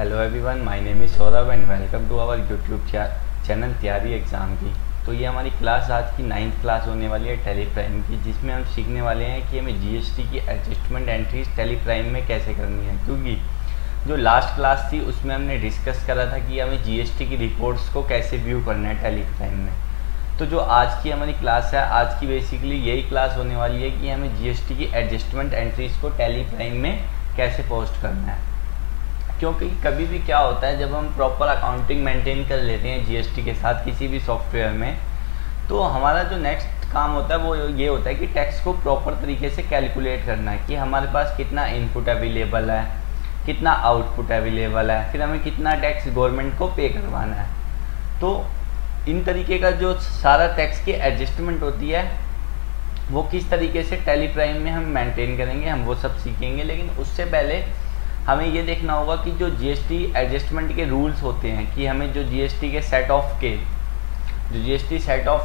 Hello everyone, my name is Saurabh and welcome to our YouTube channel तैयारी exam की। तो ये हमारी क्लास आज की 9th क्लास होने वाली है टैली प्राइम की, जिसमें हम सीखने वाले हैं कि हमें जीएसटी की एडजस्टमेंट एंट्रीज टैली प्राइम में कैसे करनी है। क्योंकि जो लास्ट क्लास थी उसमें हमने डिस्कस करा था कि हमें जीएसटी की रिपोर्ट्स को कैसे व्यू करना है टैली प्राइम में। तो जो आज की हमारी क्लास है, आज की बेसिकली यही क्लास होने वाली है कि हमें जीएसटी की एडजस्टमेंट एंट्रीज को टैली प्राइम में कैसे पोस्ट करना है। क्योंकि कभी भी क्या होता है, जब हम प्रॉपर अकाउंटिंग मेंटेन कर लेते हैं जीएसटी के साथ किसी भी सॉफ्टवेयर में, तो हमारा जो नेक्स्ट काम होता है वो ये होता है कि टैक्स को प्रॉपर तरीके से कैलकुलेट करना है कि हमारे पास कितना इनपुट अवेलेबल है, कितना आउटपुट अवेलेबल है, फिर हमें कितना टैक्स गवर्नमेंट को पे करवाना है। तो इन तरीके का जो सारा टैक्स की एडजस्टमेंट होती है वो किस तरीके से टैली प्राइम में हम मेंटेन करेंगे, हम वो सब सीखेंगे। लेकिन उससे पहले हमें ये देखना होगा कि जो जीएसटी एडजस्टमेंट के रूल्स होते हैं, कि हमें जो जीएसटी के सेट ऑफ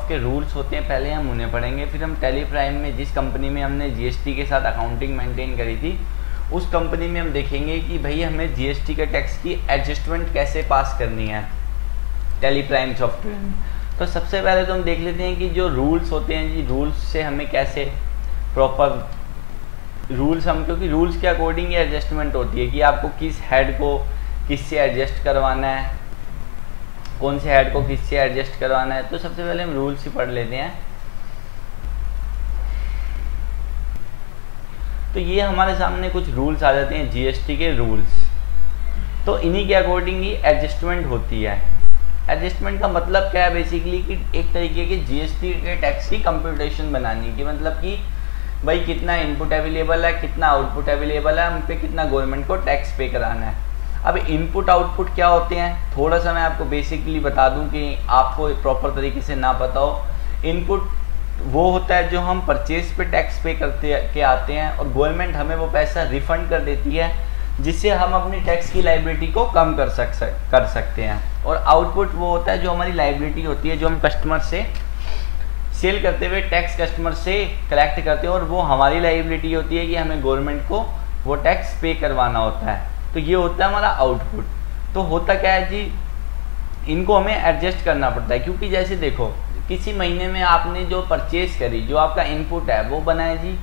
के रूल्स होते हैं पहले हम उन्हें पढ़ेंगे। फिर हम टैली प्राइम में जिस कंपनी में हमने जीएसटी के साथ अकाउंटिंग मेंटेन करी थी उस कंपनी में हम देखेंगे कि भाई हमें जीएसटी के टैक्स की एडजस्टमेंट कैसे पास करनी है टैली प्राइम सॉफ्टवेयर में। तो सबसे पहले तो हम देख लेते हैं कि जो रूल्स होते हैं जी, रूल्स से हमें कैसे प्रॉपर रूल्स हम, क्योंकि रूल्स के अकॉर्डिंग ये एडजस्टमेंट होती है कि आपको किस हेड को किससे एडजस्ट करवाना है, कौन से हेड को किससे एडजस्ट करवाना है। तो सबसे पहले हम रूल्स ही पढ़ लेते हैं। तो ये हमारे सामने कुछ रूल्स आ जाते हैं जीएसटी के रूल्स। तो इन्हीं के अकॉर्डिंग ही एडजस्टमेंट होती है। एडजस्टमेंट का मतलब क्या है बेसिकली कि एक तरीके के जीएसटी के टैक्स की कंप्यूटेशन बनानी की, मतलब कि भाई कितना इनपुट अवेलेबल है, कितना आउटपुट अवेलेबल है, हम पे कितना गवर्नमेंट को टैक्स पे कराना है। अब इनपुट आउटपुट क्या होते हैं, थोड़ा सा मैं आपको बेसिकली बता दूं कि आपको प्रॉपर तरीके से ना पता हो। इनपुट वो होता है जो हम परचेज पे टैक्स पे करते के आते हैं और गवर्नमेंट हमें वो पैसा रिफंड कर देती है, जिससे हम अपनी टैक्स की लायबिलिटी को कम कर सकते हैं। और आउटपुट वो होता है जो हमारी लायबिलिटी होती है, जो हम कस्टमर से सेल करते हुए टैक्स कस्टमर से कलेक्ट करते हैं, और वो हमारी लायबिलिटी होती है कि हमें गवर्नमेंट को वो टैक्स पे करवाना होता है। तो ये होता है हमारा आउटपुट। तो होता क्या है जी, इनको हमें एडजस्ट करना पड़ता है। क्योंकि जैसे देखो, किसी महीने में आपने जो परचेज करी, जो आपका इनपुट है वो बना है जी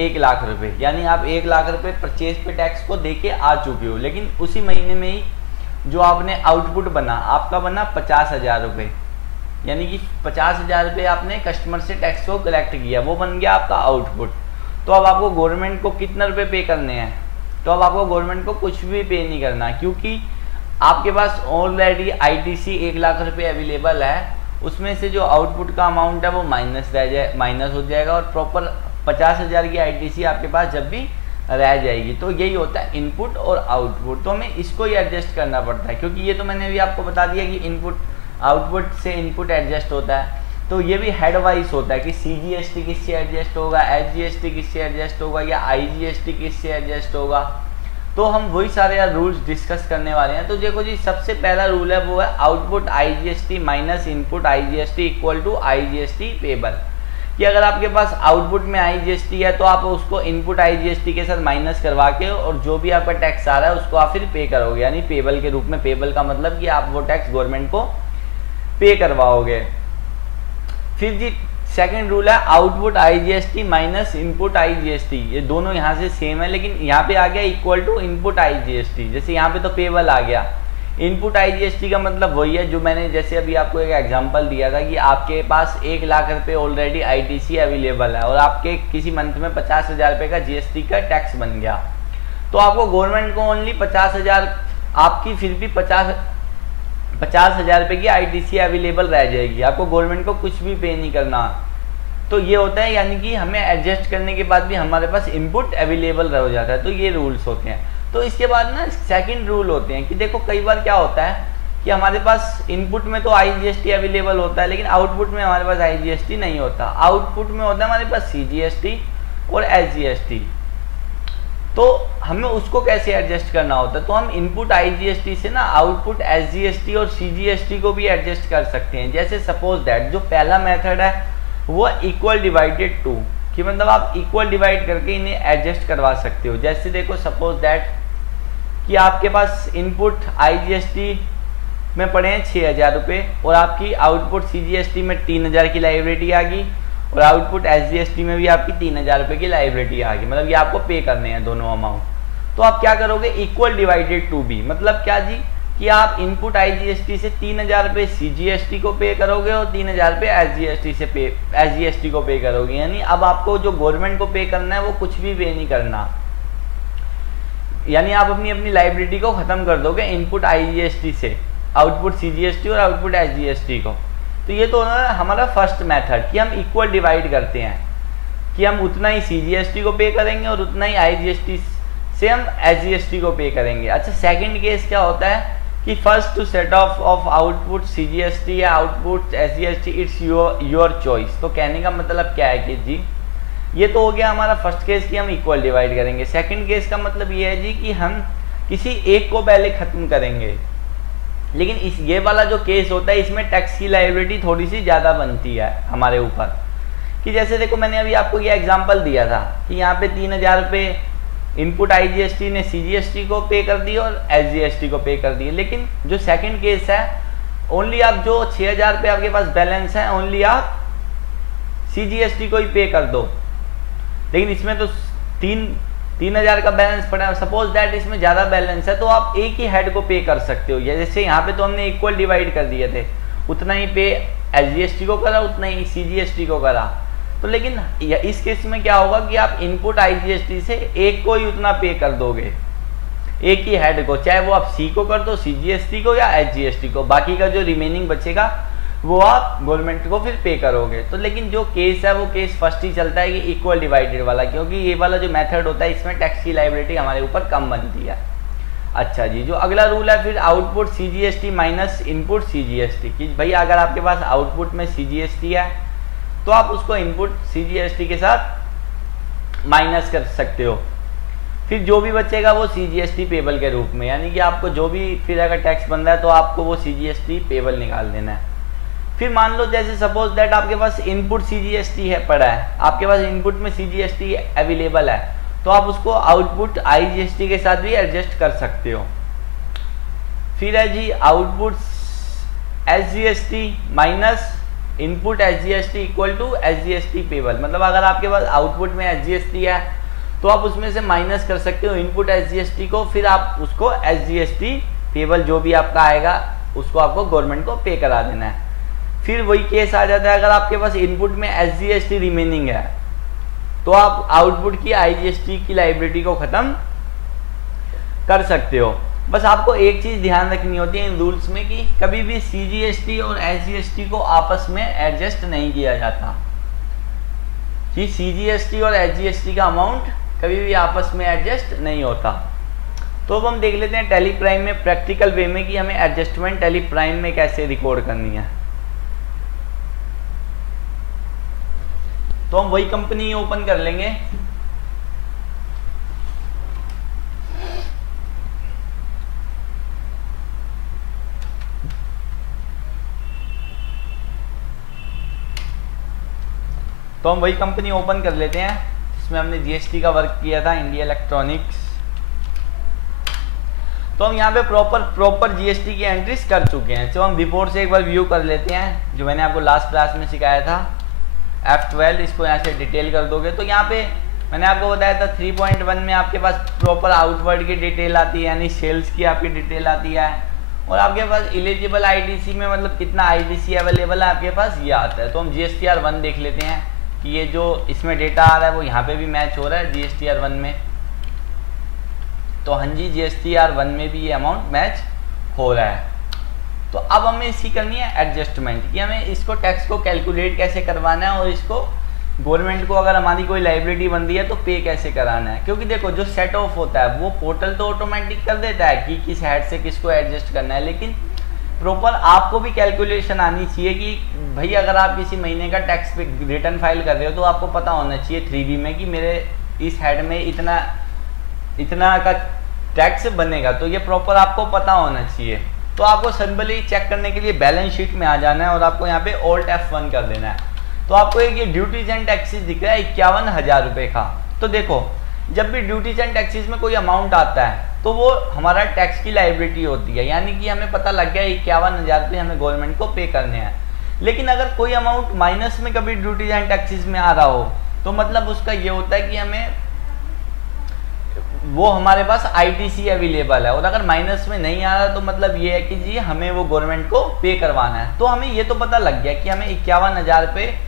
1 लाख रुपए, यानी आप 1 लाख रुपए परचेज पे टैक्स को दे के आ चुके हो। लेकिन उसी महीने में ही जो आपने आउटपुट बना, आपका बना 50,000 रुपये, यानी कि 50,000 रुपये आपने कस्टमर से टैक्स को कलेक्ट किया, वो बन गया आपका आउटपुट। तो अब आपको गवर्नमेंट को कितना रुपए पे करने हैं, तो अब आपको गवर्नमेंट को कुछ भी पे नहीं करना, क्योंकि आपके पास ऑलरेडी आईटीसी 1 लाख रुपये अवेलेबल है। उसमें से जो आउटपुट का अमाउंट है वो माइनस हो जाएगा, और प्रॉपर 50,000 की आईटीसी आपके पास जब भी रह जाएगी। तो यही होता है इनपुट और आउटपुट। तो हमें इसको ही एडजस्ट करना पड़ता है, क्योंकि ये तो मैंने अभी आपको बता दिया कि इनपुट आउटपुट से इनपुट एडजस्ट होता है। तो ये भी हेड वाइज होता है कि सीजीएसटी किससे एडजस्ट होगा, एचजीएसटी किससे एडजस्ट होगा, या आईजीएसटी किससे एडजस्ट होगा। तो हम वही सारे रूल्स डिस्कस करने वाले हैं। तो देखो जी, सबसे पहला रूल है वो है output IGST minus input IGST equal to IGST payable. कि अगर आपके पास आउटपुट में आईजीएसटी है तो आप उसको इनपुट आईजीएसटी के साथ माइनस करवा के, और जो भी आपका टैक्स आ रहा है उसको आप फिर पे करोगे, यानी पेबल के रूप में। पेबल का मतलब कि आप वो टैक्स गवर्नमेंट को पे करवाओगे। फिर जी सेकंड रूल है output IGST minus input IGST. ये दोनों यहाँ से सेम है, लेकिन यहाँ पे आ गया इक्वल टू इनपुट आईजीएसटी। जैसे यहाँ पे तो पेबल आ गया, इनपुट आईजीएसटी का मतलब वही है जो मैंने जैसे अभी आपको एक एग्जांपल दिया था कि आपके पास 1 लाख रुपए ऑलरेडी आईटीसी अवेलेबल है और आपके किसी मंथ में 50,000 रुपये का जीएसटी का टैक्स बन गया। तो आपको गवर्नमेंट को ओनली 50,000, आपकी फिर भी 50,000 रुपये की आईटीसी अवेलेबल रह जाएगी, आपको गवर्नमेंट को कुछ भी पे नहीं करना। तो ये होता है, यानी कि हमें एडजस्ट करने के बाद भी हमारे पास इनपुट अवेलेबल रह जाता है। तो ये रूल्स होते हैं। तो इसके बाद ना सेकंड रूल होते हैं कि देखो कई बार क्या होता है कि हमारे पास इनपुट में तो आईजीएसटी अवेलेबल होता है, लेकिन आउटपुट में हमारे पास आईजीएसटी नहीं होता। आउटपुट में होता है हमारे पास सीजीएसटी और एसजीएसटी। तो हमें उसको कैसे एडजस्ट करना होता है, तो हम इनपुट आईजीएसटी से ना आउटपुट एसजीएसटी और सीजीएसटी को भी एडजस्ट कर सकते हैं। जैसे सपोज दैट जो पहला मेथड है वो इक्वल डिवाइडेड टू, कि मतलब आप इक्वल डिवाइड करके इन्हें एडजस्ट करवा सकते हो। जैसे देखो सपोज दैट कि आपके पास इनपुट IGST में पड़े हैं 6,000 रुपये और आपकी आउटपुट CGST में 3,000 की लाइबिलिटी आ गई और आउटपुट SGST में भी आपकी 3,000 रुपये की लाइबिलिटी आ गई, मतलब ये आपको पे करने हैं दोनों अमाउंट। तो आप क्या करोगे, इक्वल डिवाइडेड टू बी, मतलब क्या जी कि आप इनपुट IGST से 3,000 रुपये CGST को पे करोगे और 3,000 रुपये SGST को पे करोगे। यानी अब आपको जो गवर्नमेंट को पे करना है वो कुछ भी पे नहीं करना, यानी आप अपनी लाइबिलिटी को खत्म कर दोगे इनपुट IGST से, आउटपुट CGST और आउटपुट SGST को। तो ये तो हमारा फर्स्ट मेथड कि हम इक्वल डिवाइड करते हैं कि हम उतना ही CGST को पे करेंगे और उतना ही IGST से हम SGST को पे करेंगे। अच्छा, सेकंड केस क्या होता है कि first to set off output CGST या output SGST, it's your choice. तो कहने का मतलब क्या है कि जी ये तो हो गया हमारा फर्स्ट केस कि हम इक्वल डिवाइड करेंगे। सेकंड केस का मतलब ये है जी कि हम किसी एक को पहले खत्म करेंगे, लेकिन ये वाला जो केस होता है इसमें टैक्स की लायबिलिटी थोड़ी सी ज़्यादा बनती है हमारे ऊपर। कि जैसे देखो मैंने अभी आपको ये एग्जांपल दिया था कि यहाँ पे 3,000 रुपये इनपुट IGST ने CGST को पे कर दिए और SGST को पे कर दिए, लेकिन जो सेकंड केस है ओनली आप जो 6,000 रुपये आपके पास बैलेंस है ओनली आप CGST को ही पे कर दो। लेकिन इसमें तो 3,000 का बैलेंस पड़ा है, सपोज दैट इसमें ज़्यादा बैलेंस है तो आप एक ही हेड को पे कर सकते हो। जैसे यहाँ पे तो हमने इक्वल डिवाइड कर दिए थे, उतना ही पे SGST को करा उतना ही CGST को करा। तो लेकिन इस केस में क्या होगा कि आप इनपुट IGST से एक को ही उतना पे कर दोगे, एक ही हेड को, चाहे वो आप C को कर दो, CGST को या SGST को, बाकी का जो रिमेनिंग बचेगा वो आप गवर्नमेंट को फिर पे करोगे। तो लेकिन जो केस है वो केस फर्स्ट ही चलता है कि इक्वल डिवाइडेड वाला, क्योंकि ये वाला जो मेथड होता है इसमें टैक्स की लायबिलिटी हमारे ऊपर कम बनती है। अच्छा जी, जो अगला रूल है फिर output CGST minus input CGST, कि भाई अगर आपके पास आउटपुट में CGST है तो आप उसको इनपुट CGST के साथ माइनस कर सकते हो, फिर जो भी बचेगा वो CGST पेबल के रूप में, यानी कि आपको जो भी फिर अगर टैक्स बन रहा है तो आपको वो CGST पेबल निकाल देना है। फिर मान लो जैसे सपोज दैट आपके पास इनपुट CGST है पड़ा है, आपके पास इनपुट में CGST अवेलेबल है, तो आप उसको आउटपुट IGST के साथ भी एडजस्ट कर सकते हो। फिर है जी output SGST minus input SGST equal to SGST payable, मतलब अगर आपके पास आउटपुट में SGST है तो आप उसमें से माइनस कर सकते हो इनपुट SGST को, फिर आप उसको SGST पेबल जो भी आपका आएगा उसको आपको गवर्नमेंट को पे करा देना है। फिर वही केस आ जाता है अगर आपके पास इनपुट में SGST रिमेनिंग है तो आप आउटपुट की IGST की लायबिलिटी को खत्म कर सकते हो। बस आपको एक चीज ध्यान रखनी होती है इन रूल्स में कि कभी भी CGST और SGST को आपस में एडजस्ट नहीं किया जाता, कि CGST और SGST का अमाउंट कभी भी आपस में एडजस्ट नहीं होता। तो अब हम देख लेते हैं टैली प्राइम में प्रैक्टिकल वे में कि हमें एडजस्टमेंट टैली प्राइम में कैसे रिकॉर्ड करनी है। तो हम वही कंपनी ओपन कर लेंगे, तो हम वही कंपनी ओपन कर लेते हैं जिसमें हमने GST का वर्क किया था, इंडिया इलेक्ट्रॉनिक्स। तो हम यहाँ पे प्रॉपर GST की एंट्रीज कर चुके हैं। तो हम बिफोर से एक बार व्यू कर लेते हैं, जो मैंने आपको लास्ट क्लास में सिखाया था F12, इसको यहाँ से डिटेल कर दोगे तो यहाँ पे मैंने आपको बताया था 3.1 में आपके पास प्रॉपर आउटवर्ड की डिटेल आती है, यानी सेल्स की आपकी डिटेल आती है, और आपके पास एलिजिबल ITC में मतलब कितना ITC अवेलेबल है आपके पास ये आता है। तो हम GSTR1 देख लेते हैं कि ये जो इसमें डेटा आ रहा है वो यहाँ पे भी मैच हो रहा है GSTR1 में। तो हाँ जी, GSTR1 में भी ये अमाउंट मैच हो रहा है। तो अब हमें इसकी करनी है एडजस्टमेंट, कि हमें इसको टैक्स को कैलकुलेट कैसे करवाना है और इसको गवर्नमेंट को अगर हमारी कोई लायबिलिटी बन रही है तो पे कैसे कराना है। क्योंकि देखो जो सेट ऑफ होता है वो पोर्टल तो ऑटोमेटिक कर देता है कि किस हेड से किसको एडजस्ट करना है, लेकिन प्रॉपर आपको भी कैलकुलेशन आनी चाहिए कि भाई अगर आप किसी महीने का टैक्स पे रिटर्न फाइल कर रहे हो तो आपको पता होना चाहिए 3B में कि मेरे इस हेड में इतना का टैक्स बनेगा, तो ये प्रॉपर आपको पता होना चाहिए। तो आपको सिंपली चेक करने के लिए बैलेंस शीट में आ जाना है और आपको यहाँ पे Alt F1 कर देना है। तो आपको एक ये ड्यूटीज एंड टैक्सेस दिख रहा है 51,000 रुपये का। तो देखो जब भी ड्यूटीज एंड टैक्सेस में कोई अमाउंट आता है तो वो हमारा टैक्स की लायबिलिटी होती है, यानी कि हमें पता लग गया 51,000 रुपये हमें गवर्नमेंट को पे करने हैं। लेकिन अगर कोई अमाउंट माइनस में कभी ड्यूटीज एंड टैक्सेस में आ रहा हो तो मतलब उसका ये होता है कि हमें वो हमारे पास आईटीसी अवेलेबल है, और अगर माइनस में नहीं आ रहा तो मतलब ये है कि जी हमें वो गवर्नमेंट को पे करवाना है। तो हमें ये तो पता लग गया कि हमें 51,000 रुपये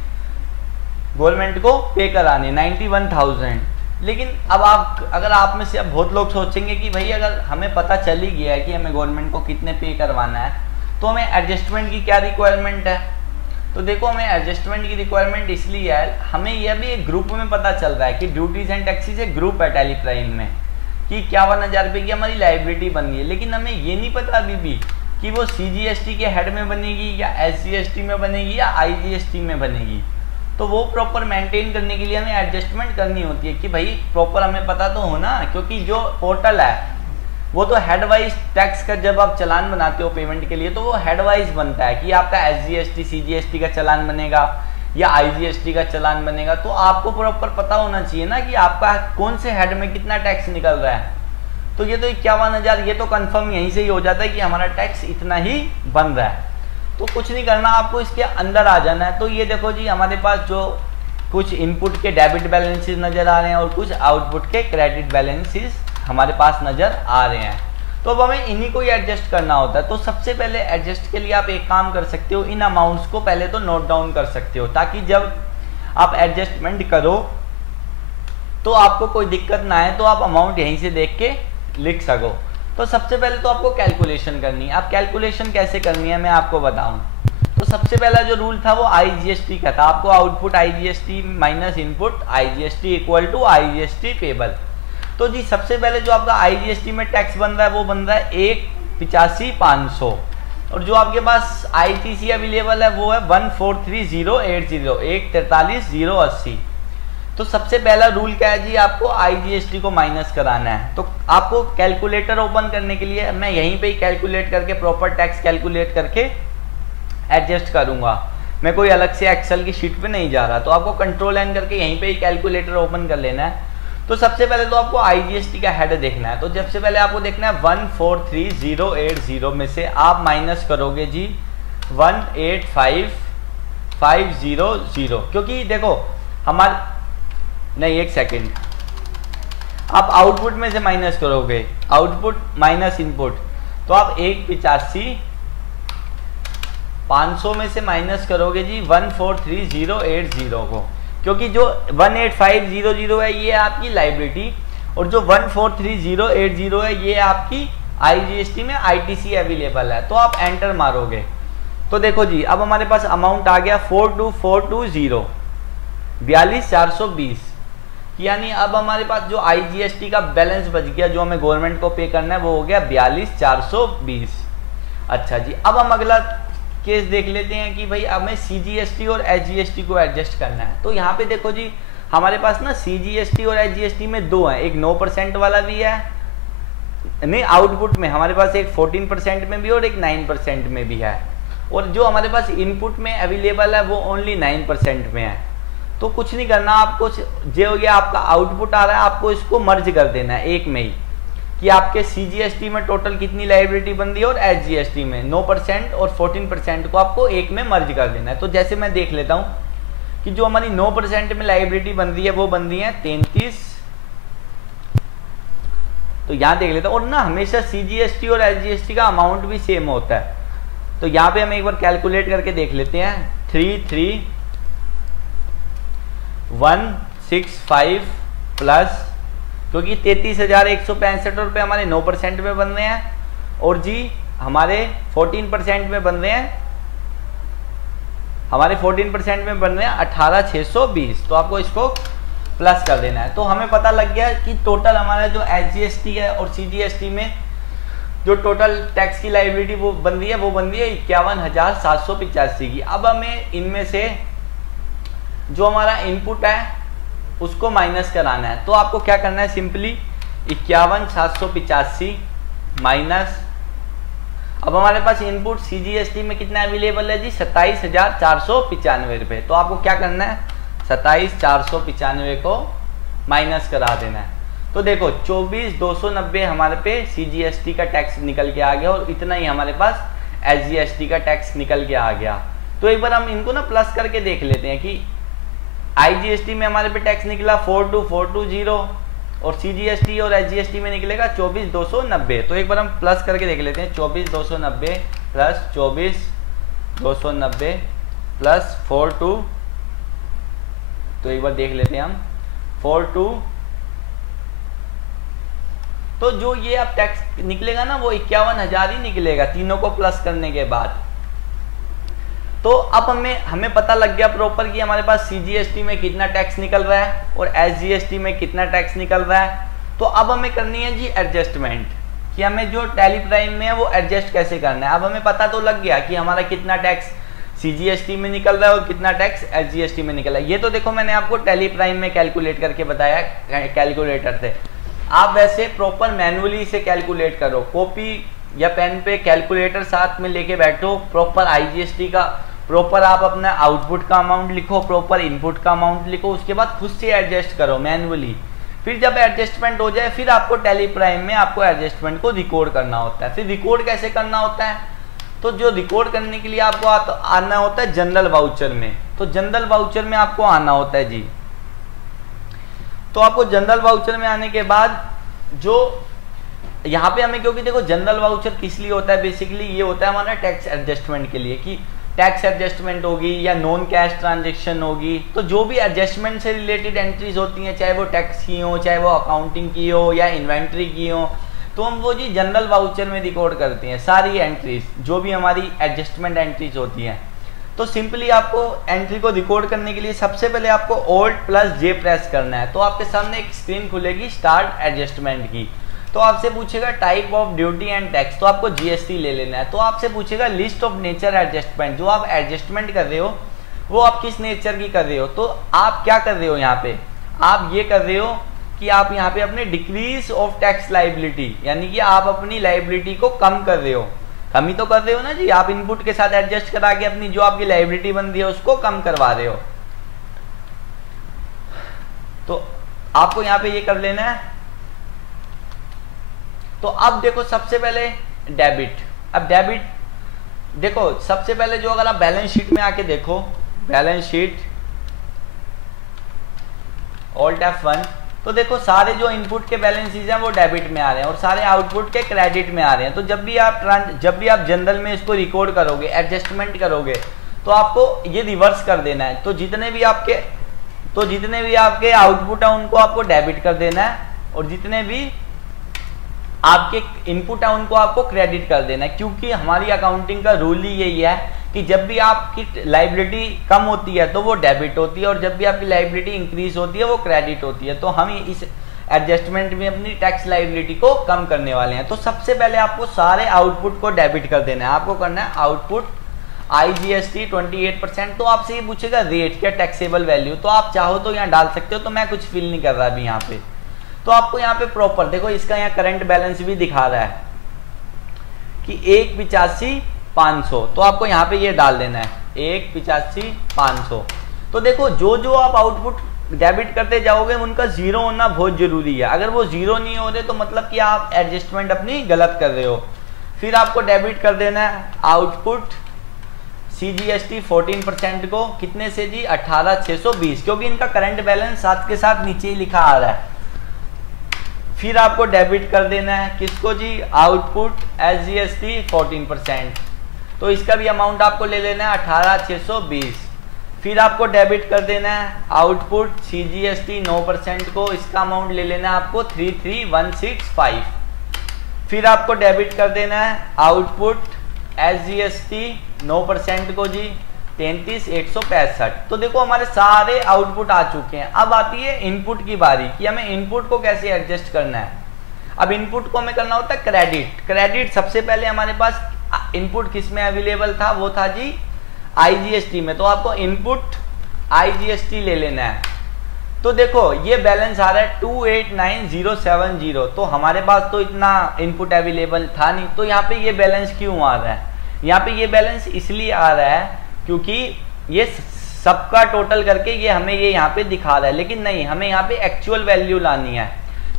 गवर्नमेंट को पे कराने, 91,000। लेकिन अब अगर आप में से अब बहुत लोग सोचेंगे कि भाई अगर हमें पता चल ही गया है कि हमें गवर्नमेंट को कितने पे करवाना है तो हमें एडजस्टमेंट की क्या रिक्वायरमेंट है। तो देखो हमें एडजस्टमेंट की रिक्वायरमेंट इसलिए है, हमें यह भी एक ग्रुप में पता चल रहा है कि ड्यूटीज एंड टैक्सेस एक ग्रुप है टैली प्राइम में कि 51,000 रुपये की हमारी लायबिलिटी बन गई है। लेकिन हमें ये नहीं पता अभी भी कि वो सीजीएसटी के हेड में बनेगी या एसजीएसटी में बनेगी या आईजीएसटी में बनेगी। तो वो प्रॉपर मेंटेन करने के लिए हमें एडजस्टमेंट करनी होती है कि भाई प्रॉपर हमें पता तो हो ना, क्योंकि जो पोर्टल है वो तो हेड वाइज टैक्स का जब आप चालान बनाते हो पेमेंट के लिए तो वो हेड वाइज बनता है कि आपका एसजीएसटी सीजीएसटी का चालान बनेगा या आईजीएसटी का चालान बनेगा। तो आपको प्रॉपर पता होना चाहिए ना कि आपका कौन से हेड में कितना टैक्स निकल रहा है। तो ये तो 51,000 ये तो कंफर्म यहीं से ही हो जाता है कि हमारा टैक्स इतना ही बन रहा है। तो कुछ नहीं करना, आपको इसके अंदर आ जाना है। तो ये देखो जी हमारे पास जो कुछ इनपुट के डेबिट बैलेंसेस नज़र आ रहे हैं और कुछ आउटपुट के क्रेडिट बैलेंसेस हमारे पास नज़र आ रहे हैं। तो अब हमें इन्हीं को ही एडजस्ट करना होता है। तो सबसे पहले एडजस्ट के लिए आप एक काम कर सकते हो, इन अमाउंट्स को पहले तो नोट डाउन कर सकते हो ताकि जब आप एडजस्टमेंट करो तो आपको कोई दिक्कत ना आए, तो आप अमाउंट यहीं से देख के लिख सको। तो सबसे पहले तो आपको कैलकुलेशन करनी है। आप कैलकुलेशन कैसे करनी है मैं आपको बताऊं। तो सबसे पहला जो रूल था वो आईजीएसटी का था, आपको output IGST minus input IGST equal to IGST payable. तो जी सबसे पहले जो आपका आईजीएसटी में टैक्स बन रहा है वो बन रहा है 185,500, और जो आपके पास आईटीसी अवेलेबल है वो है 143,080, 143,080। तो सबसे पहला रूल क्या है जी, आपको आईजीएसटी को माइनस कराना है। तो आपको कैलकुलेटर ओपन करने के लिए मैं यहीं पे ही कैलकुलेट करके प्रॉपर टैक्स कैलकुलेट करके एडजस्ट करूंगा, मैं कोई अलग से एक्सेल की शीट पे नहीं जा रहा। तो आपको कंट्रोल एन करके यहीं पे ही कैलकुलेटर ओपन कर लेना है। तो सबसे पहले तो आपको आईजीएसटी का हेड देखना है। तो सबसे पहले आपको देखना है 143,080 में से आप माइनस करोगे जी 185,500, क्योंकि देखो हमारे नहीं, एक सेकेंड, आप आउटपुट में से माइनस करोगे, आउटपुट माइनस इनपुट, तो आप 185,500 में से माइनस करोगे जी 143,080 को, क्योंकि जो 185,000 है ये आपकी लायबिलिटी और जो 143,080 है ये आपकी आईजीएसटी में आईटीसी अवेलेबल है। तो आप एंटर मारोगे तो देखो जी अब हमारे पास अमाउंट आ गया 42,420, 42,420, यानी अब हमारे पास जो आईजीएसटी का बैलेंस बच गया जो हमें गवर्नमेंट को पे करना है वो हो गया 42,420। अच्छा जी अब हम अगला केस देख लेते हैं कि भाई हमें सीजीएसटी और एसजीएसटी को एडजस्ट करना है। तो यहाँ पे देखो जी हमारे पास ना सीजीएसटी और एसजीएसटी में दो हैं, एक 9% वाला भी है, नहीं आउटपुट में हमारे पास एक 14% में भी और एक 9% में भी है, और जो हमारे पास इनपुट में अवेलेबल है वो ओनली 9% में है। तो कुछ नहीं करना, आपको जो ये आपका आउटपुट आ रहा है आपको इसको मर्ज कर देना है एक में ही, कि आपके सीजीएसटी में टोटल कितनी लायबिलिटी बन रही है और एसजीएसटी में 9% और 14% को आपको एक में मर्ज कर देना है। तो जैसे मैं देख लेता हूं कि जो हमारी 9% में लायबिलिटी बन रही है वो बन रही है 33, तो यहां देख लेता हूं, और ना हमेशा सीजीएसटी और एसजीएसटी का अमाउंट भी सेम होता है। तो यहां पे हम एक बार कैलकुलेट करके देख लेते हैं 33,165 प्लस, क्योंकि 33,165 रुपये हमारे 9% में बन रहे हैं और जी हमारे 14% में बन रहे हैं, हमारे 14% में बन रहे हैं 18,620। तो आपको इसको प्लस कर देना है। तो हमें पता लग गया कि टोटल हमारा जो एसजीएसटी है और सीजीएसटी में जो टोटल टैक्स की लायबिलिटी वो बन रही है वो बन रही है 51,785 की। अब हमें इनमें से जो हमारा इनपुट है उसको माइनस कराना है। तो आपको क्या करना है, सिंपली 51,785 माइनस, अब हमारे पास इनपुट सीजीएसटी में कितना अवेलेबल है जी 27,495 रुपये। तो आपको क्या करना है 27,495 को माइनस करा देना है। तो तो देखो 24,290 हमारे पे CGST का टैक्स निकल के आ गया और इतना ही हमारे पास SGST का टैक्स निकल के आ गया। तो एक बार हम इनको ना प्लस करके देख लेते हैं कि IGST में हमारे पे टैक्स निकला 42,420 और CGST और SGST में निकलेगा 24,290। तो एक बार हम प्लस करके देख लेते हैं 24,290 प्लस 24,290 प्लस 42, तो एक बार देख लेते हैं हम 42, तो जो ये अब टैक्स निकलेगा ना वो 51,000 ही निकलेगा तीनों को प्लस करने के बाद। तो अब हमें पता लग गया प्रॉपर कि हमारे पास CGST में कितना टैक्स निकल रहा है और SGST में कितना टैक्स निकल रहा है। तो अब हमें करनी है जी एडजस्टमेंट, कि हमें जो टैली प्राइम में है वो एडजस्ट कैसे करना है। अब हमें पता तो लग गया कि हमारा कितना टैक्स CGST में निकल रहा है और कितना टैक्स SGST में निकल रहा है। ये तो देखो मैंने आपको टैली प्राइम में कैलकुलेट करके बताया कैलकुलेटर से। आप वैसे प्रॉपर मैनुअली इसे कैलकुलेट करो, कॉपी या पेन पे कैलकुलेटर साथ में लेके बैठो, प्रॉपर IGST का प्रॉपर आप अपना आउटपुट का अमाउंट लिखो, प्रॉपर इनपुट का अमाउंट लिखो, उसके बाद खुद से एडजस्ट करो मैनुअली। फिर जब एडजस्टमेंट हो जाए फिर आपको टैली प्राइम में आपको एडजस्टमेंट को रिकॉर्ड करना होता है। फिर रिकॉर्ड कैसे करना होता है, तो जो रिकॉर्ड करने के लिए आपको आना होता है जनरल वाउचर में। तो जनरल वाउचर में आपको आना होता है जी। तो आपको जनरल वाउचर में आने के बाद जो यहाँ पे हमें, क्योंकि देखो जनरल वाउचर किस लिए होता है, बेसिकली ये होता है हमारा टैक्स एडजस्टमेंट के लिए, कि टैक्स एडजस्टमेंट होगी या नॉन कैश ट्रांजेक्शन होगी, तो जो भी एडजस्टमेंट से रिलेटेड एंट्रीज होती हैं, चाहे वो टैक्स की हो, चाहे वो अकाउंटिंग की हो या इन्वेंट्री की हो, तो हम वो जी जनरल वाउचर में रिकॉर्ड करते हैं सारी एंट्रीज, जो भी हमारी एडजस्टमेंट एंट्रीज होती हैं। तो सिंपली आपको एंट्री को रिकॉर्ड करने के लिए सबसे पहले आपको Alt+J प्रेस करना है। तो आपके सामने एक स्क्रीन खुलेगी स्टार्ट एडजस्टमेंट की। तो आपसे पूछेगा type of duty and tax, तो आपको GST ले लेना है। तो आपसे पूछेगा लिस्ट ऑफ नेचर एडजस्टमेंट, जो आप एडजस्टमेंट कर रहे हो वो आप किस नेचर की कर रहे हो। तो आप क्या कर रहे हो यहाँ पे, आप ये कर रहे हो कि आप यहाँ पे अपने डिक्रीज ऑफ टैक्स लाइबिलिटी, यानी कि आप अपनी लाइबिलिटी को कम कर रहे हो। कम ही तो कर रहे हो ना जी, आप इनपुट के साथ एडजस्ट करा के अपनी जो आपकी लाइबिलिटी बन रही है उसको कम करवा रहे हो। तो आपको यहाँ पे ये कर लेना है। तो अब देखो सबसे पहले डेबिट। अब डेबिट देखो सबसे पहले जो, अगर आप बैलेंस शीट में आके देखो, बैलेंस शीट Alt F1, तो देखो सारे जो इनपुट के बैलेंसेस हैं वो डेबिट में आ रहे हैं और सारे आउटपुट के क्रेडिट में आ रहे हैं। तो जब भी आप जनरल में इसको रिकॉर्ड करोगे, एडजस्टमेंट करोगे, तो आपको ये रिवर्स कर देना है। तो जितने भी आपके आउटपुट है उनको आपको डेबिट कर देना है और जितने भी आपके इनपुट है उनको आपको क्रेडिट कर देना है। क्योंकि हमारी अकाउंटिंग का रूल ही यही है कि जब भी आपकी लाइबिलिटी कम होती है तो वो डेबिट होती है और जब भी आपकी लाइबिलिटी इंक्रीज होती है वो क्रेडिट होती है। तो हम इस एडजस्टमेंट में अपनी टैक्स लाइबिलिटी को कम करने वाले हैं। तो सबसे पहले आपको सारे आउटपुट को डेबिट कर देना है। आपको करना है आउटपुट IGST 28%। तो आपसे ये पूछेगा रेट, क्या टैक्सेबल वैल्यू, तो आप चाहो तो यहाँ डाल सकते हो, तो मैं कुछ फिल नहीं कर रहा अभी यहाँ पे। तो आपको यहाँ पे प्रॉपर देखो, इसका यहाँ करंट बैलेंस भी दिखा रहा है कि 1,85,500, तो आपको यहाँ पे ये डाल देना है 1,85,500। तो देखो जो आप आउटपुट डेबिट करते जाओगे उनका जीरो होना बहुत जरूरी है। अगर वो जीरो नहीं हो रहे तो मतलब कि आप एडजस्टमेंट अपनी गलत कर रहे हो। फिर आपको डेबिट कर देना है आउटपुट CGST 14% को, कितने से जी 18,620, क्योंकि इनका करंट बैलेंस साथ के साथ नीचे ही लिखा आ रहा है। फिर आपको डेबिट कर देना है किसको जी, आउटपुट SGST 14%, तो इसका भी अमाउंट आपको ले लेना है 18,620। फिर आपको डेबिट कर देना है आउटपुट CGST 9% को, इसका अमाउंट ले लेना है आपको 33,165। फिर आपको डेबिट कर देना है आउटपुट SGST 9% को जी 33,165। तो देखो हमारे सारे आउटपुट आ चुके हैं। अब आती है इनपुट की बारी कि हमें इनपुट को कैसे एडजस्ट करना है। अब इनपुट को हमें करना होता है क्रेडिट। क्रेडिट सबसे पहले हमारे पास इनपुट किस में अवेलेबल था, वो था जी IGST में, तो आपको इनपुट IGST ले लेना है। तो देखो ये बैलेंस आ रहा है 289,070, तो हमारे पास तो इतना इनपुट अवेलेबल था नहीं, तो यहाँ पे ये बैलेंस क्यों आ रहा है, यहाँ पे ये बैलेंस इसलिए आ रहा है क्योंकि ये सबका टोटल करके ये हमें ये यहाँ पे दिखा रहा है, लेकिन नहीं, हमें यहाँ पे एक्चुअल वैल्यू लानी है।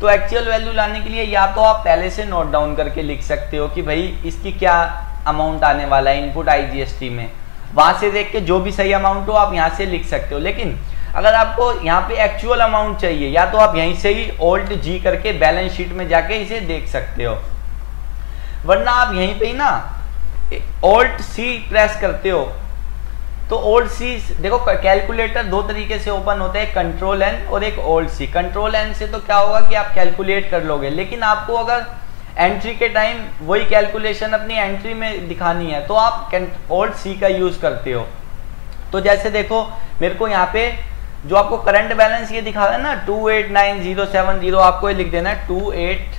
तो एक्चुअल वैल्यू लाने के लिए या तो आप पहले से नोट डाउन करके लिख सकते हो कि भाई इसकी क्या अमाउंट आने वाला है इनपुट आईजीएसटी में, वहां से देख के जो भी सही अमाउंट हो आप यहाँ से लिख सकते हो। लेकिन अगर आपको यहाँ पे एक्चुअल अमाउंट चाहिए या तो आप यहीं से ही ऑल्ट जी करके बैलेंस शीट में जाके इसे देख सकते हो, वरना आप यहीं पे ही ना ऑल्ट सी प्रेस करते हो तो ऑल्ट सी देखो कैलकुलेटर दो तरीके से ओपन होता है, कंट्रोल एन और एक ऑल्ट सी। कंट्रोल एन से तो क्या होगा कि आप कैलकुलेट कर लोगे, लेकिन आपको अगर एंट्री के टाइम वही कैलकुलेशन अपनी एंट्री में दिखानी है तो आप ऑल्ट सी का यूज करते हो। तो जैसे देखो मेरे को यहाँ पे जो आपको करंट बैलेंस ये दिखा रहा है ना 289070, आपको ये लिख देना है 28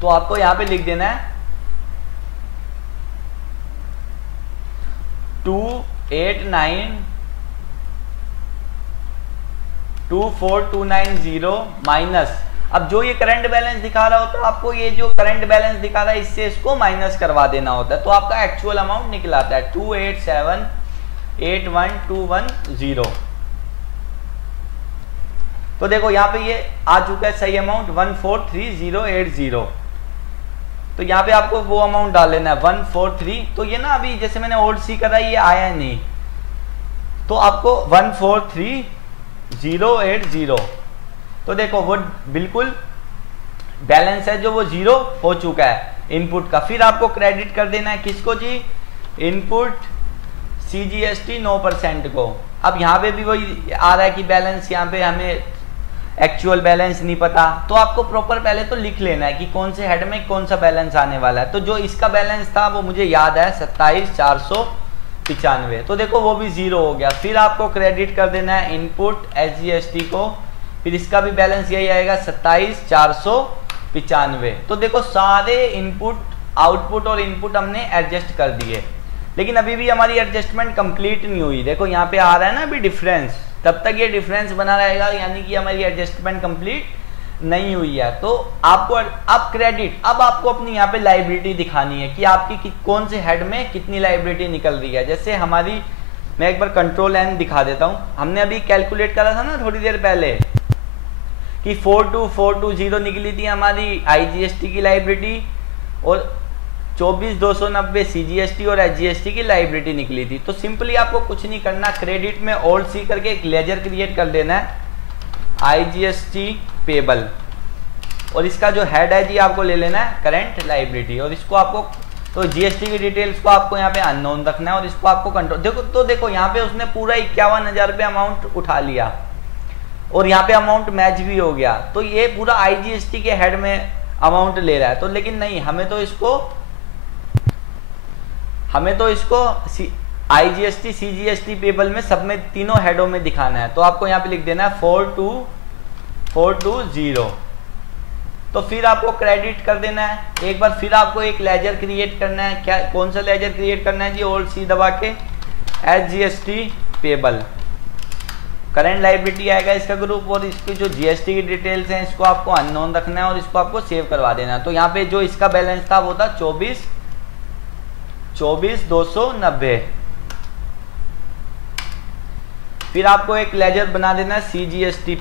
तो आपको यहां पे लिख देना है 28924290 माइनस, अब जो ये करंट बैलेंस दिखा रहा होता है आपको ये जो करंट बैलेंस दिखा रहा है इससे इसको माइनस करवा देना होता है, तो आपका एक्चुअल अमाउंट निकल आता है 28781210। तो देखो यहाँ पे ये आ चुका है सही अमाउंट 143080। तो यहाँ पे आपको वो अमाउंट डाल लेना है 143। तो ये ना अभी जैसे मैंने ओल्ड सी करा ये आया नहीं, तो आपको 143080। तो देखो वो बिल्कुल बैलेंस है जो वो जीरो हो चुका है इनपुट का। फिर आपको क्रेडिट कर देना है किसको जी, इनपुट CGST 9% को। अब यहाँ पे भी वही आ रहा है कि बैलेंस, यहाँ पे हमें एक्चुअल बैलेंस नहीं पता, तो आपको प्रॉपर पहले तो लिख लेना है कि कौन से हेड में कौन सा बैलेंस आने वाला है। तो जो इसका बैलेंस था वो मुझे याद है 27495, तो देखो वो भी जीरो हो गया। फिर आपको क्रेडिट कर देना है इनपुट SGST को, फिर इसका भी बैलेंस यही आएगा 27495। तो देखो सारे इनपुट आउटपुट और इनपुट हमने एडजस्ट कर दिए, लेकिन अभी भी हमारी एडजस्टमेंट कंप्लीट नहीं हुई। देखो यहाँ पे आ रहा है ना अभी डिफरेंस, तब तक ये डिफरेंस बना रहेगा, यानी कि हमारी एडजस्टमेंट कंप्लीट नहीं हुई है। तो आपको अब क्रेडिट, अब आपको अपनी यहाँ पे लायबिलिटी दिखानी है कि आपकी कौन से हेड में कितनी लायबिलिटी निकल रही है। जैसे हमारी, मैं एक बार कंट्रोल एन दिखा देता हूँ, हमने अभी कैलकुलेट करा था ना थोड़ी देर पहले कि 42420 निकली थी हमारी IGST की लायबिलिटी और 24290 CGST और SGST की लायबिलिटी निकली थी। तो सिंपली आपको कुछ नहीं करना, क्रेडिट में ऑल्ट सी करके एक लेजर क्रिएट कर देना है IGST पेबल, और इसका जो हेड है जी आपको ले लेना है करंट लायबिलिटी, और इसको आपको तो GST की डिटेल्स को आपको यहाँ पे अननोन रखना है और इसको आपको कंट्रोल। देखो तो देखो यहाँ पे उसने पूरा 51,000 रुपये अमाउंट उठा लिया और यहाँ पे अमाउंट मैच भी हो गया, तो ये पूरा IGST के हेड में अमाउंट ले रहा है। तो लेकिन नहीं, हमें तो इसको IGST CGST पेबल में सब में तीनों हेडों में दिखाना है। तो आपको यहाँ पे लिख देना है 42420। तो फिर आपको क्रेडिट कर देना है एक बार, फिर आपको एक लेजर क्रिएट करना है। क्या, कौन सा लेजर क्रिएट करना है जी, ऑल्ट सी दबा के SGST पेबल, करंट लायबिलिटी आएगा इसका ग्रुप, और इसकी जो GST की डिटेल्स हैं इसको आपको अननोन रखना है और इसको आपको सेव करवा देना है। तो यहाँ पे जो इसका बैलेंस था वो था 24,290। फिर आपको एक लेजर बना देना है CGST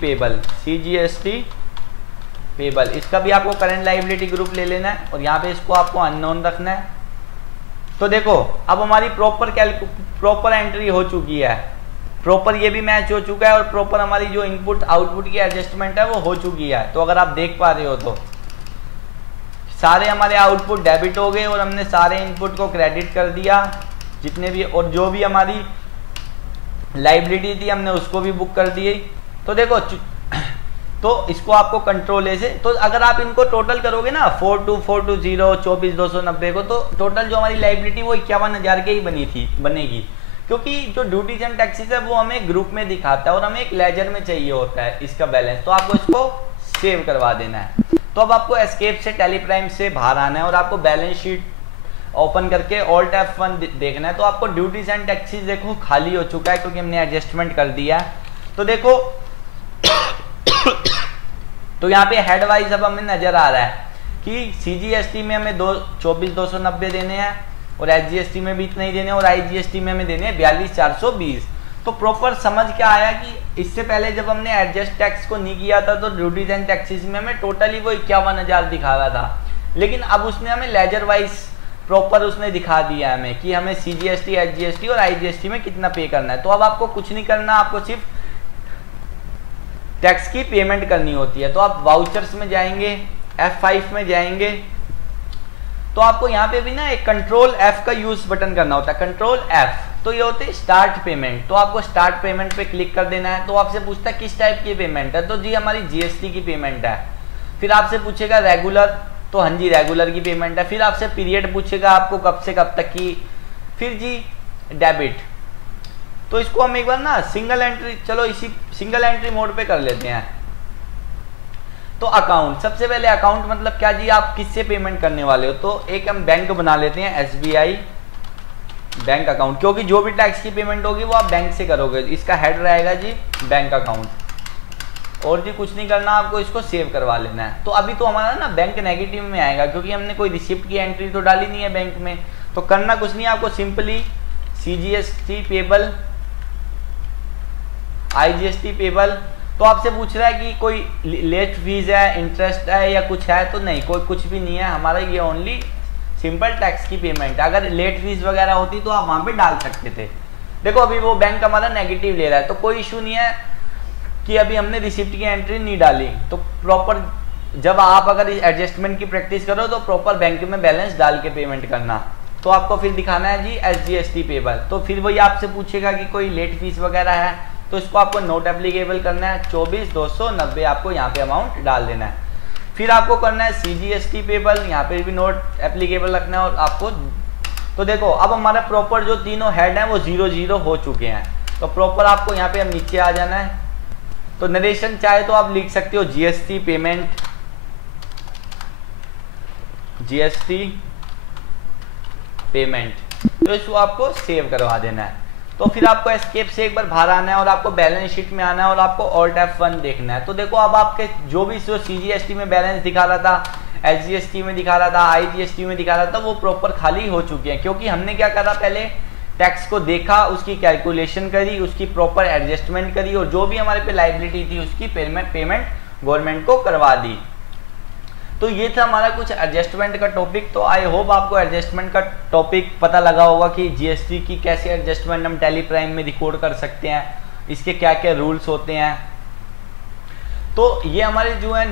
पेबल, इसका भी आपको करंट लायबिलिटी ग्रुप ले लेना है और यहाँ पे इसको आपको अननोन रखना है। तो देखो अब हमारी प्रॉपर एंट्री हो चुकी है, प्रॉपर ये भी मैच हो चुका है और प्रॉपर हमारी जो इनपुट आउटपुट की एडजस्टमेंट है वो हो चुकी है। तो अगर आप देख पा रहे हो तो सारे हमारे आउटपुट डेबिट हो गए और हमने सारे इनपुट को क्रेडिट कर दिया जितने भी, और जो भी हमारी लायबिलिटी थी हमने उसको भी बुक कर दी। तो देखो तो इसको आपको कंट्रोल ए से, तो अगर आप इनको टोटल करोगे ना 42420 24290 को, तो टोटल जो हमारी लायबिलिटी वो 51,000 के ही बनेगी, क्योंकि जो ड्यूटीज एंड टैक्सेस है वो हमें ग्रुप में दिखाता है और हमें एक लेजर में चाहिए होता है इसका बैलेंस। तो आपको इसको सेव करवा देना है। तो अब आपको एस्केप से टेलीप्राइम से बाहर आना है और आपको बैलेंस शीट ओपन करके ऑल्ट F1 देखना है। तो आपको ड्यूटीज एंड टैक्सेस देखो खाली हो चुका है क्योंकि हमने एडजस्टमेंट कर दिया है। तो देखो तो यहाँ पे हेड वाइज अब हमें नजर आ रहा है कि CGST में हमें 24,290 देने हैं, और SGST में भी इतने ही देने और IGST में हमें देने 42,420। तो प्रॉपर समझ क्या आया कि इससे पहले जब हमने एडजस्ट टैक्स को नहीं किया था तो ड्यूटीज एंड टैक्सेस में हमें टोटली वो 51,000 दिखा रहा था, लेकिन अब उसने हमें लेजर वाइज प्रॉपर उसने दिखा दिया हमें कि हमें CGST, SGST और IGST में कितना पे करना है। तो अब आपको कुछ नहीं करना, आपको सिर्फ टैक्स की पेमेंट करनी होती है। तो आप वाउचर्स में जाएंगे, F5 में जाएंगे, तो आपको यहाँ पे भी ना एक कंट्रोल F का यूज बटन करना होता है, कंट्रोल F। तो ये होते हैं स्टार्ट पेमेंट। तो आपको स्टार्ट पेमेंट पे क्लिक कर देना है। तो आपसे पूछता है किस टाइप की पेमेंट है, तो जी हमारी GST की पेमेंट है। फिर आपसे पूछेगा रेगुलर, तो हाँ जी रेगुलर की पेमेंट है। फिर आपसे पीरियड पूछेगा आपको कब से कब तक की, फिर जी डेबिट। तो इसको हम एक बार ना सिंगल एंट्री, चलो इसी सिंगल एंट्री मोड पे कर लेते हैं। तो अकाउंट, सबसे पहले अकाउंट मतलब क्या जी, आप किससे पेमेंट करने वाले हो। तो एक हम बैंक बना लेते हैं, SBI बैंक अकाउंट, क्योंकि जो भी टैक्स की पेमेंट होगी वो आप बैंक से करोगे। इसका हेड रहेगा जी बैंक अकाउंट। और जी कुछ नहीं करना, आपको इसको सेव करवा लेना है। तो अभी तो हमारा ना बैंक नेगेटिव में आएगा क्योंकि हमने कोई रिसिप्ट की एंट्री तो डाली नहीं है बैंक में। तो करना कुछ नहीं, आपको simply CGST payable, IGST payable. तो आपसे पूछ रहा है कि कोई लेट फीस है, इंटरेस्ट है या कुछ है, तो नहीं, कोई कुछ भी नहीं है हमारा, ये ओनली सिंपल टैक्स की पेमेंट है। अगर लेट फीस वगैरह होती तो आप वहां पे डाल सकते थे। देखो अभी वो बैंक हमारा नेगेटिव ले रहा है, तो कोई इशू नहीं है कि अभी हमने रिसिप्ट की एंट्री नहीं डाली। तो प्रॉपर जब आप अगर एडजस्टमेंट की प्रैक्टिस करो तो प्रॉपर बैंक में बैलेंस डाल के पेमेंट करना। तो आपको फिर दिखाना है जी SGST पेबल। तो फिर वही आपसे पूछेगा कि कोई लेट फीस वगैरह है, तो इसको आपको नोट एप्लीकेबल करना है, 24,290 आपको यहाँ पे अमाउंट डाल देना है। फिर आपको करना है CGST पेबल, यहाँ पे भी नोट एप्लीकेबल रखना है और आपको। तो देखो अब हमारा प्रॉपर जो तीनों हेड हैं वो 0-0 हो चुके हैं। तो प्रॉपर आपको यहाँ पे अब नीचे आ जाना है। तो नरेशन चाहे तो आप लिख सकते हो GST पेमेंट, GST पेमेंट, तो इसको आपको सेव करवा देना है। तो फिर आपको एस्केप से एक बार बाहर आना है और आपको बैलेंस शीट में आना है और आपको Alt F1 देखना है। तो देखो अब आपके जो भी CGST में बैलेंस दिखा रहा था, SGST में दिखा रहा था, IGST में दिखा रहा था, वो प्रॉपर खाली हो चुके हैं। क्योंकि हमने क्या करा, पहले टैक्स को देखा, उसकी कैलकुलेशन करी, उसकी प्रॉपर एडजस्टमेंट करी और जो भी हमारे पे लाइबिलिटी थी उसकी पेमेंट गवर्नमेंट को करवा दी। तो ये था हमारा कुछ एडजस्टमेंट का टॉपिक। तो आई होप आपको एडजस्टमेंट का टॉपिक पता लगा होगा कि GST की कैसे एडजस्टमेंट हम टैली प्राइम में रिकॉर्ड कर सकते हैं, इसके क्या क्या रूल्स होते हैं। तो ये हमारे जो है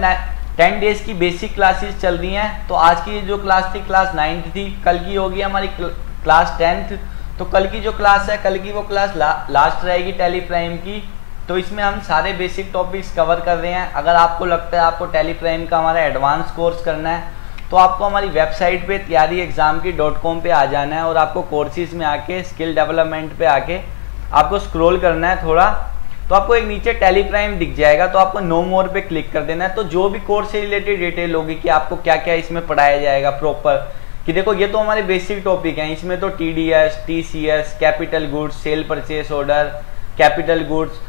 10 डेज की बेसिक क्लासेस चल रही हैं। तो आज की जो क्लास थी क्लास 9th थी, कल की होगी हमारी क्लास 10th। तो कल की जो क्लास है, कल की वो क्लास लास्ट रहेगी टैली प्राइम की। तो इसमें हम सारे बेसिक टॉपिक्स कवर कर रहे हैं। अगर आपको लगता है आपको टैली प्राइम का हमारा एडवांस कोर्स करना है तो आपको हमारी वेबसाइट पे tyareexam.com पे आ जाना है और आपको कोर्सेज में आके स्किल डेवलपमेंट पे आके आपको स्क्रॉल करना है थोड़ा। तो आपको एक नीचे टैली प्राइम दिख जाएगा, तो आपको नो मोर पे क्लिक कर देना है। तो जो भी कोर्स से रिलेटेड डिटेल होगी कि आपको क्या क्या इसमें पढ़ाया जाएगा प्रॉपर, कि देखो ये तो हमारे बेसिक टॉपिक हैं, इसमें तो TDS, TCS, capital goods, sale purchase order, capital goods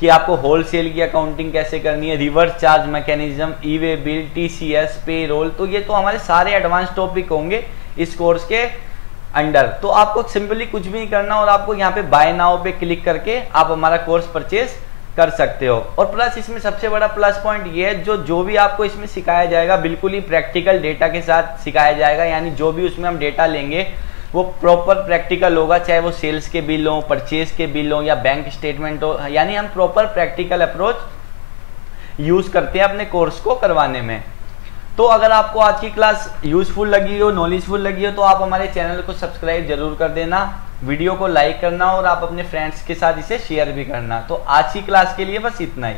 कि आपको होलसेल की अकाउंटिंग कैसे करनी है, reverse charge mechanism, e-way bill, TCS, पे रोल। तो ये तो हमारे सारे एडवांस टॉपिक होंगे इस कोर्स के अंडर। तो आपको सिंपली कुछ भी नहीं करना और आपको यहाँ पे बाय नाउ पे क्लिक करके आप हमारा कोर्स परचेज कर सकते हो। और प्लस इसमें सबसे बड़ा प्लस पॉइंट ये है जो भी आपको इसमें सिखाया जाएगा बिल्कुल ही प्रैक्टिकल डेटा के साथ सिखाया जाएगा। यानी जो भी उसमें हम डेटा लेंगे वो प्रॉपर प्रैक्टिकल होगा, चाहे वो सेल्स के बिल हो, परचेज के बिल हो या बैंक स्टेटमेंट हो। यानी हम प्रॉपर प्रैक्टिकल अप्रोच यूज करते हैं अपने कोर्स को करवाने में। तो अगर आपको आज की क्लास यूजफुल लगी हो, नॉलेजफुल लगी हो, तो आप हमारे चैनल को सब्सक्राइब जरूर कर देना, वीडियो को लाइक करना और आप अपने फ्रेंड्स के साथ इसे शेयर भी करना। तो आज की क्लास के लिए बस इतना ही।